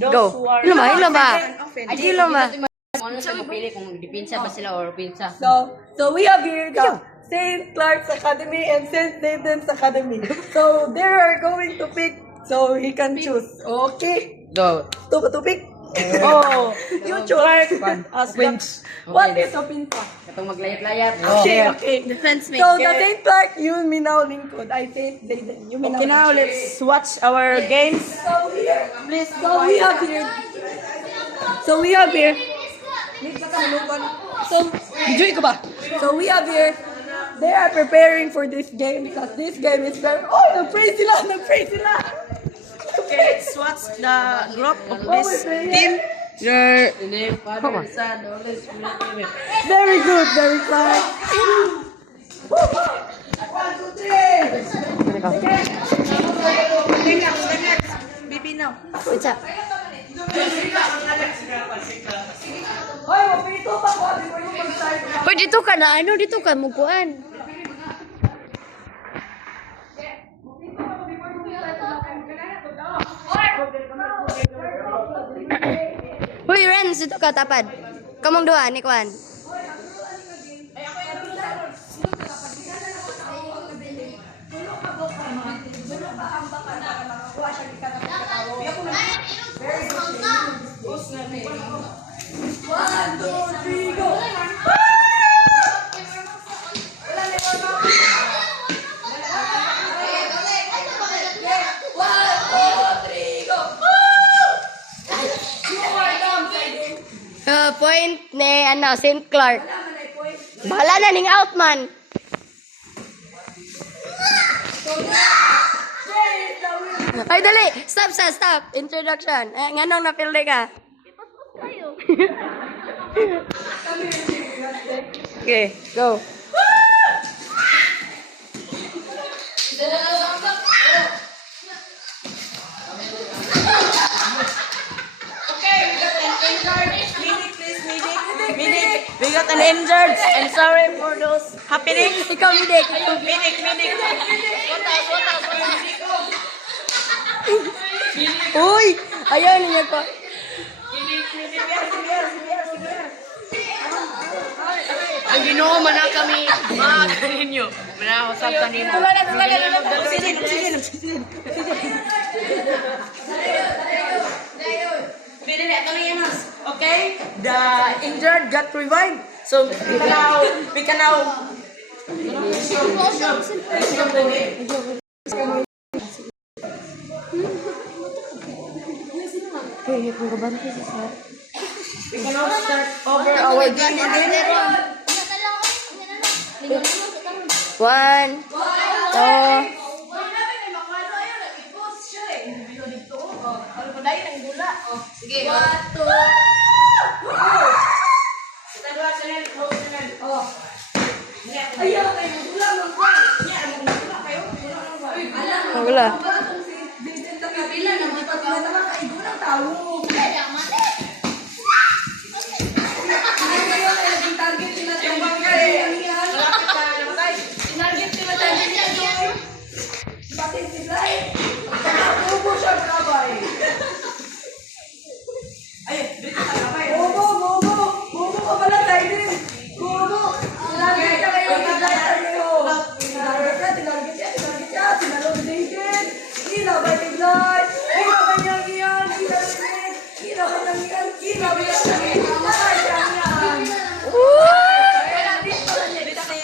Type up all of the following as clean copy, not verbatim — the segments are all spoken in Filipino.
Go. Hilo ba? Hilo ba? Ano sa mapili kung dipinsa ba sila or pinsa? So we have here the St. Clark's Academy and St. Nathan's Academy. So they are going to pick, so he can choose. Okay? Go. To pick? Oh, you choose. As Wings. What is a pinta? Katong maglayat-layat. Okay. Defense mate. So the St. Clark, you Minaw Lingkod. I think they you Minaw. Okay, now let's watch our games. So here, please. So we have here. So we have here. So, enjoy ko ba? So we have here, they are preparing for this game because this game is very, nag-pray sila. Okay, let's watch the group of Oh, this we're team. Your Very good, very fine. 1, 2, 3. BB now. What's up? Hoy, mapito pa ko before you mag-start. Hoy, dito ka na. Ano dito ka? Mukuan. Hoy, Renz, dito ka, tapad. Kamong duha, ni Kwan. Point ni St. Clark. Bahala na ning out man. Ay, dali. Stop. Introduction. Nganong napilde ka? Okay, go. Medic, we got an injured. I'm sorry for those happening. Ikaw, Midik. Medic. Uy! Ayaw niya pa. Ang Ginoo man na kami mga ninyo. Manahusap ka nimo. Okay, the injured got revived. So we can now. We can now start over our game again. 1, 2. Sige. 1, 2. Ayaw kayo, wala lang po. Wala. Vincent ang kapila na mapatila naman kayo doon ang tao. Target sila sa Target sila sa Bakit sila eh? Ubo siya kabay. Ayun, dito ka kabay. Ubo ka pala tayo din. Ubo. Tinarget ka kayo. Tinarget siya. Tinarget David. Kinabay tiglan. Kinabay niyang iyan. Kinabay niyang iyan.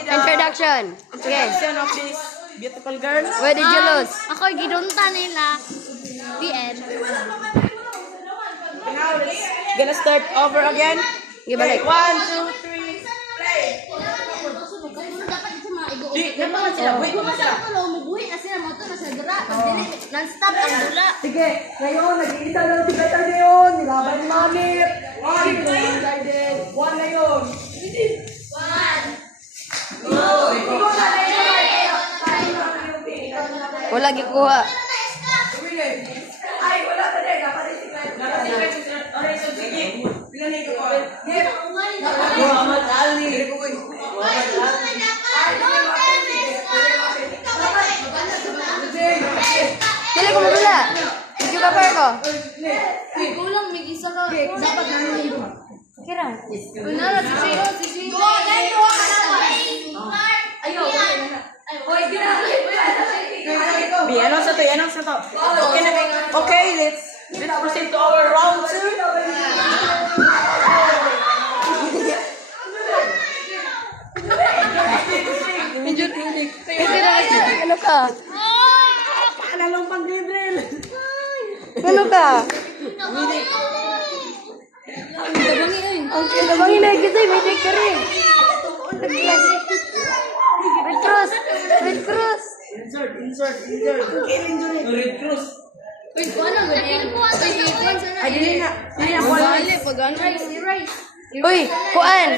Introduction. Sige. Son of this beautiful girl. Where did you lose? Ako gidunta nila. The end. Now let's gonna start over again. Gibalik. 1, 2, 3, play. Dapat ito mga igo. Di, naman sila. Wait, naman sila. Mubuhi na sila mo to na sa dira. Non-stop ang dula. Sige, ngayon, nag-iisa lang si Kata ngayon. Nilaban ni Mamit. 1 na yun. Wala gikuha. Ay, wala pa din. Dapat rin si Kata. Okay, so sige. Pinanay ko ko. Muhammad Ali. Dili ko magula. Video ka pa ko. pick. Dapat namin ito. Unara, si Shio. Ano sa to? Ano sa to? Okay, okay, let's proceed to our round 2. Ano ka? Alalong pang Gabriel. Ano ka? Ang kinabangin na kita, may take ka rin. Red Cross! Red Cross! Insert. Red Cross. Wait, ano ba yan? Ay, dili na. Uy, kuan!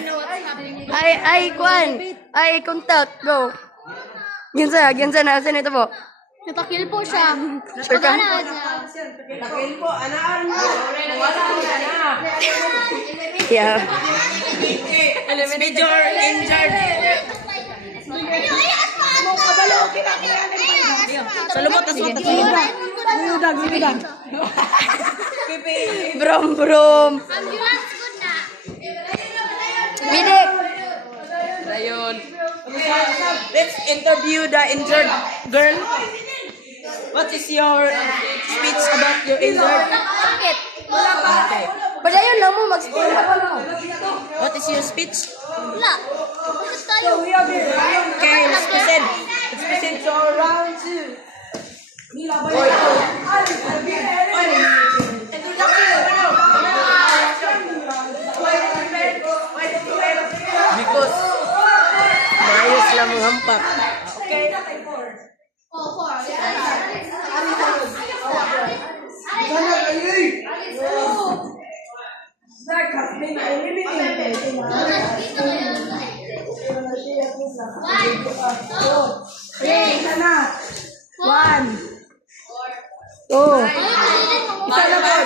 Kuan! Ay, contact, go! Ginsa na, saan ito po? Natakil po siya. Sure ka? Takil po, anaan mo. Wala na. Yeah. Major injured. Salubot. Ludag. Brom. Ambulance good na. Bidik! Let's interview the injured girl. What is your speech about your injured? Bakit? Okay. Padayon lang mo, mag-school ako lang. What is your speech? Wala. Bakit tayo? Okay, let's proceed to our round 2. Because maayos lang ang hampak. One. Oh. Isa na po.